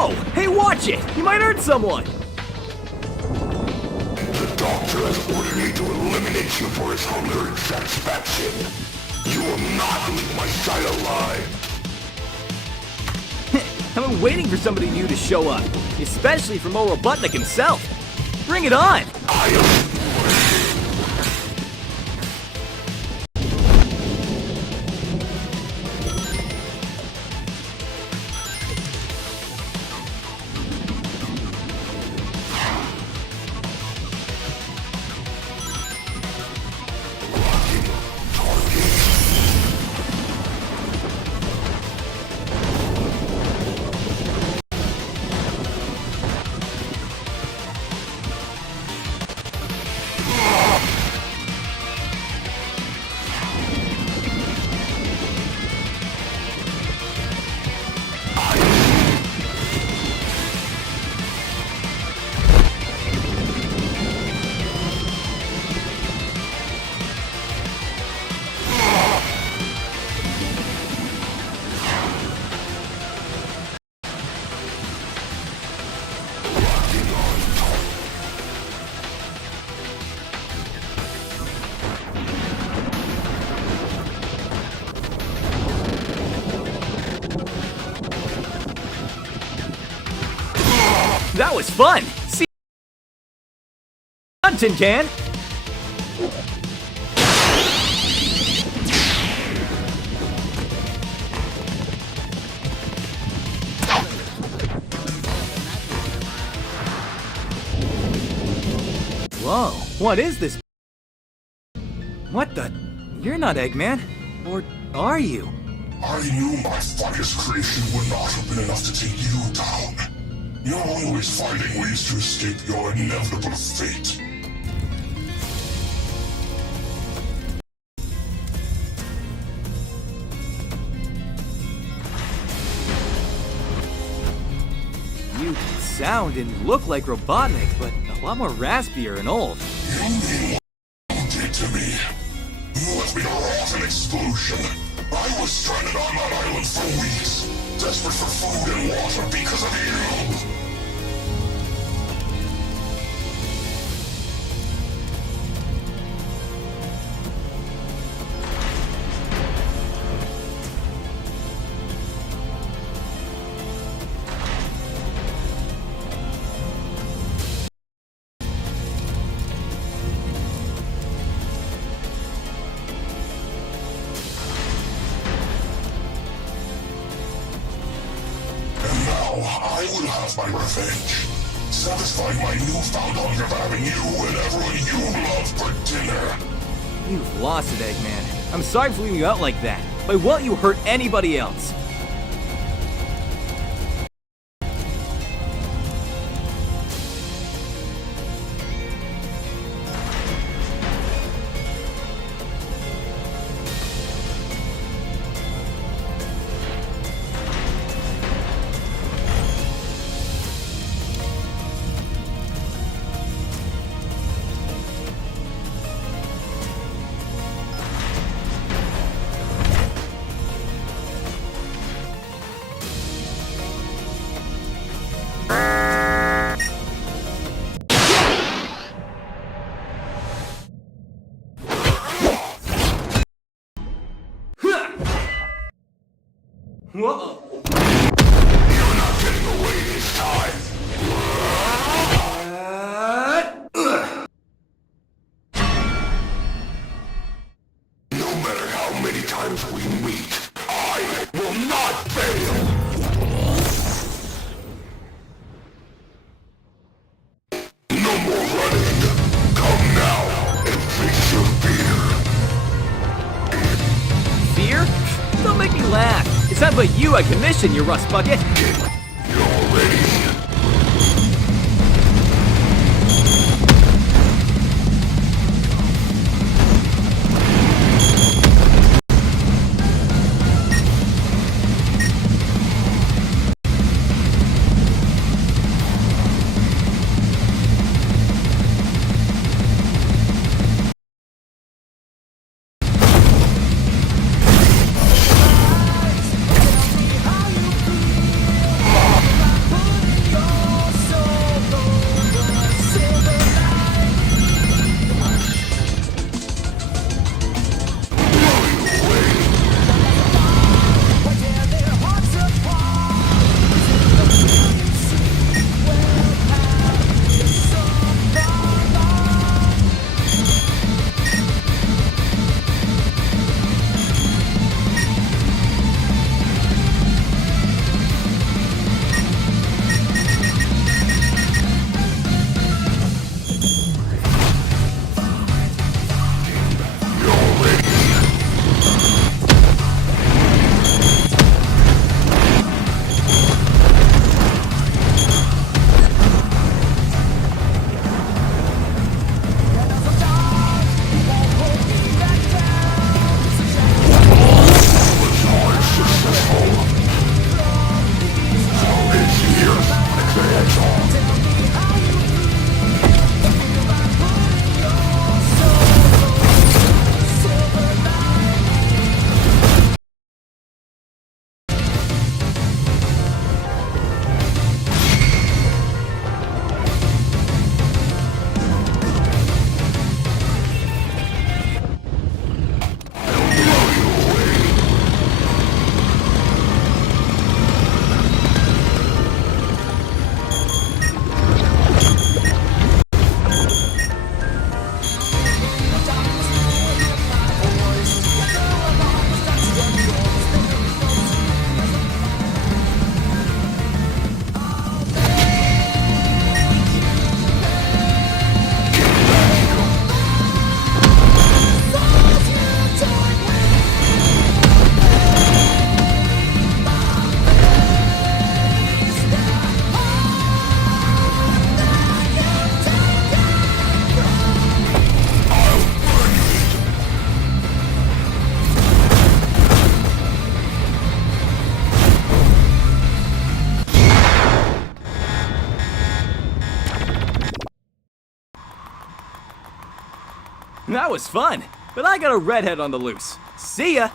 Whoa! Hey, watch it! You might hurt someone! The doctor has ordered me to eliminate you for his hunger and satisfaction. You will not leave my side alive. I've been waiting for somebody new to show up, especially from old Robotnik himself. Bring it on! I am... That was fun! See you, Tin Can! Whoa, what is this? What the? You're not Eggman. Or are you? I knew my finest creation would not have been enough to take you down. You're always finding ways to escape your inevitable fate. You sound and look like Robotnik, but a lot more raspier and old. You mean what you did to me? You left me to rot in exclusion. I was stranded on that island for weeks, desperate for food and water because of you. I will have my revenge. Satisfying my newfound hunger by having you and everyone you love for dinner. You've lost it, Eggman. I'm sorry for leaving you out like that, but won't you hurt anybody else? Whoa! You're not getting away this time. No matter how many times we meet, I will not fail. No more running. Come now and face your fear. Fear? Don't make me laugh. It's not but you I commissioned, you rust bucket. You're ready. That was fun, but I got a redhead on the loose. See ya!